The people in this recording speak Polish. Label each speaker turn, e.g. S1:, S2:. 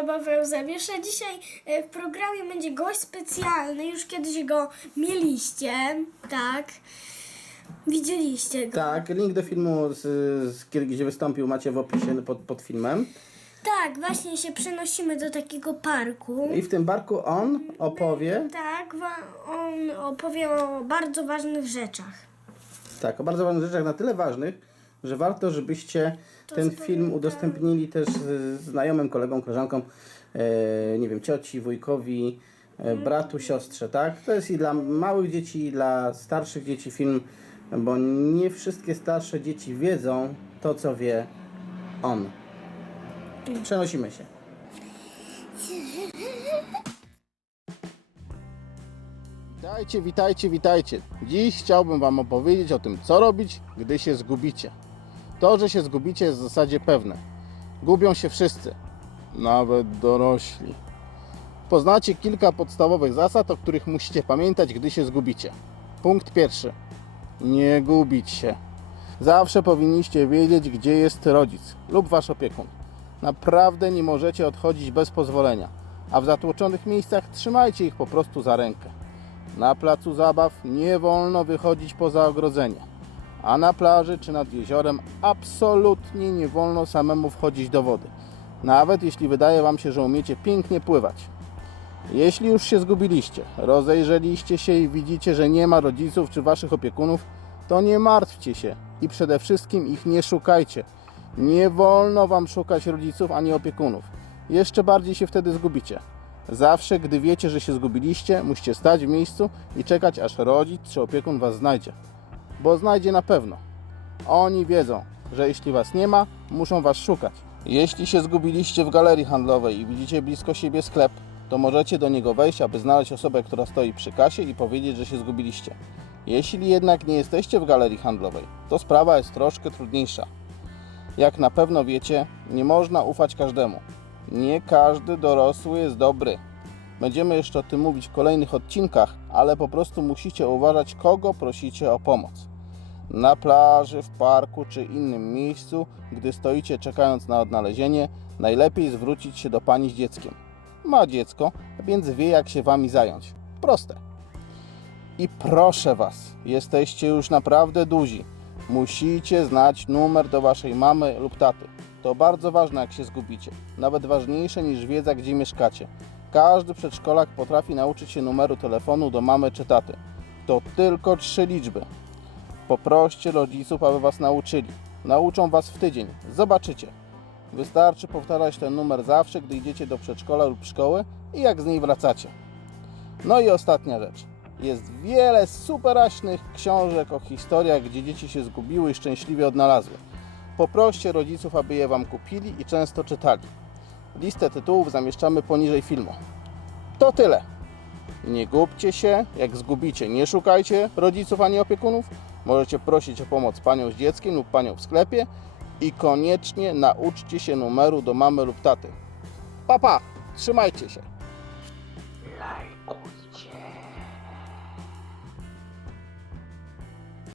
S1: zabawę zawiesza. Dzisiaj e, w programie będzie gość specjalny. Już kiedyś go mieliście, tak? Widzieliście go.
S2: Tak, link do filmu, z, z, gdzie wystąpił macie w opisie pod, pod filmem.
S1: Tak, właśnie się przenosimy do takiego parku.
S2: I w tym barku on opowie,
S1: Tak, on opowie o bardzo ważnych rzeczach.
S2: tak, o bardzo ważnych rzeczach, na tyle ważnych, że warto, żebyście ten film udostępnili też znajomym, kolegom, koleżankom, e, nie wiem, cioci, wujkowi, e, bratu, siostrze, tak? To jest i dla małych dzieci, i dla starszych dzieci film, bo nie wszystkie starsze dzieci wiedzą to, co wie on. Przenosimy się. Witajcie, witajcie, witajcie. Dziś chciałbym Wam opowiedzieć o tym, co robić, gdy się zgubicie. To, że się zgubicie, jest w zasadzie pewne. Gubią się wszyscy, nawet dorośli. Poznacie kilka podstawowych zasad, o których musicie pamiętać, gdy się zgubicie. Punkt pierwszy. Nie gubić się. Zawsze powinniście wiedzieć, gdzie jest rodzic lub wasz opiekun. Naprawdę nie możecie odchodzić bez pozwolenia, a w zatłoczonych miejscach trzymajcie ich po prostu za rękę. Na placu zabaw nie wolno wychodzić poza ogrodzenie, a na plaży czy nad jeziorem absolutnie nie wolno samemu wchodzić do wody, nawet jeśli wydaje Wam się, że umiecie pięknie pływać. Jeśli już się zgubiliście, rozejrzeliście się i widzicie, że nie ma rodziców czy Waszych opiekunów, to nie martwcie się i przede wszystkim ich nie szukajcie. Nie wolno Wam szukać rodziców ani opiekunów. Jeszcze bardziej się wtedy zgubicie. Zawsze, gdy wiecie, że się zgubiliście, musicie stać w miejscu i czekać, aż rodzic czy opiekun Was znajdzie. Bo znajdzie na pewno. Oni wiedzą, że jeśli Was nie ma, muszą Was szukać. Jeśli się zgubiliście w galerii handlowej i widzicie blisko siebie sklep, to możecie do niego wejść, aby znaleźć osobę, która stoi przy kasie i powiedzieć, że się zgubiliście. Jeśli jednak nie jesteście w galerii handlowej, to sprawa jest troszkę trudniejsza. Jak na pewno wiecie, nie można ufać każdemu. Nie każdy dorosły jest dobry. Będziemy jeszcze o tym mówić w kolejnych odcinkach, ale po prostu musicie uważać, kogo prosicie o pomoc. Na plaży, w parku czy innym miejscu, gdy stoicie czekając na odnalezienie, najlepiej zwrócić się do pani z dzieckiem. Ma dziecko, więc wie jak się wami zająć. Proste. I proszę Was, jesteście już naprawdę duzi. Musicie znać numer do Waszej mamy lub taty. To bardzo ważne, jak się zgubicie. Nawet ważniejsze niż wiedza, gdzie mieszkacie. Każdy przedszkolak potrafi nauczyć się numeru telefonu do mamy czy taty. To tylko trzy liczby. Poproście rodziców, aby Was nauczyli. Nauczą Was w tydzień. Zobaczycie. Wystarczy powtarzać ten numer zawsze, gdy idziecie do przedszkola lub szkoły i jak z niej wracacie. No i ostatnia rzecz. Jest wiele superaśnych książek o historiach, gdzie dzieci się zgubiły i szczęśliwie odnalazły. Poproście rodziców, aby je Wam kupili i często czytali. Listę tytułów zamieszczamy poniżej filmu. To tyle. Nie gubcie się, jak zgubicie, nie szukajcie rodziców ani opiekunów. Możecie prosić o pomoc panią z dzieckiem lub panią w sklepie i koniecznie nauczcie się numeru do mamy lub taty. Papa, pa, trzymajcie się. Lajkuj.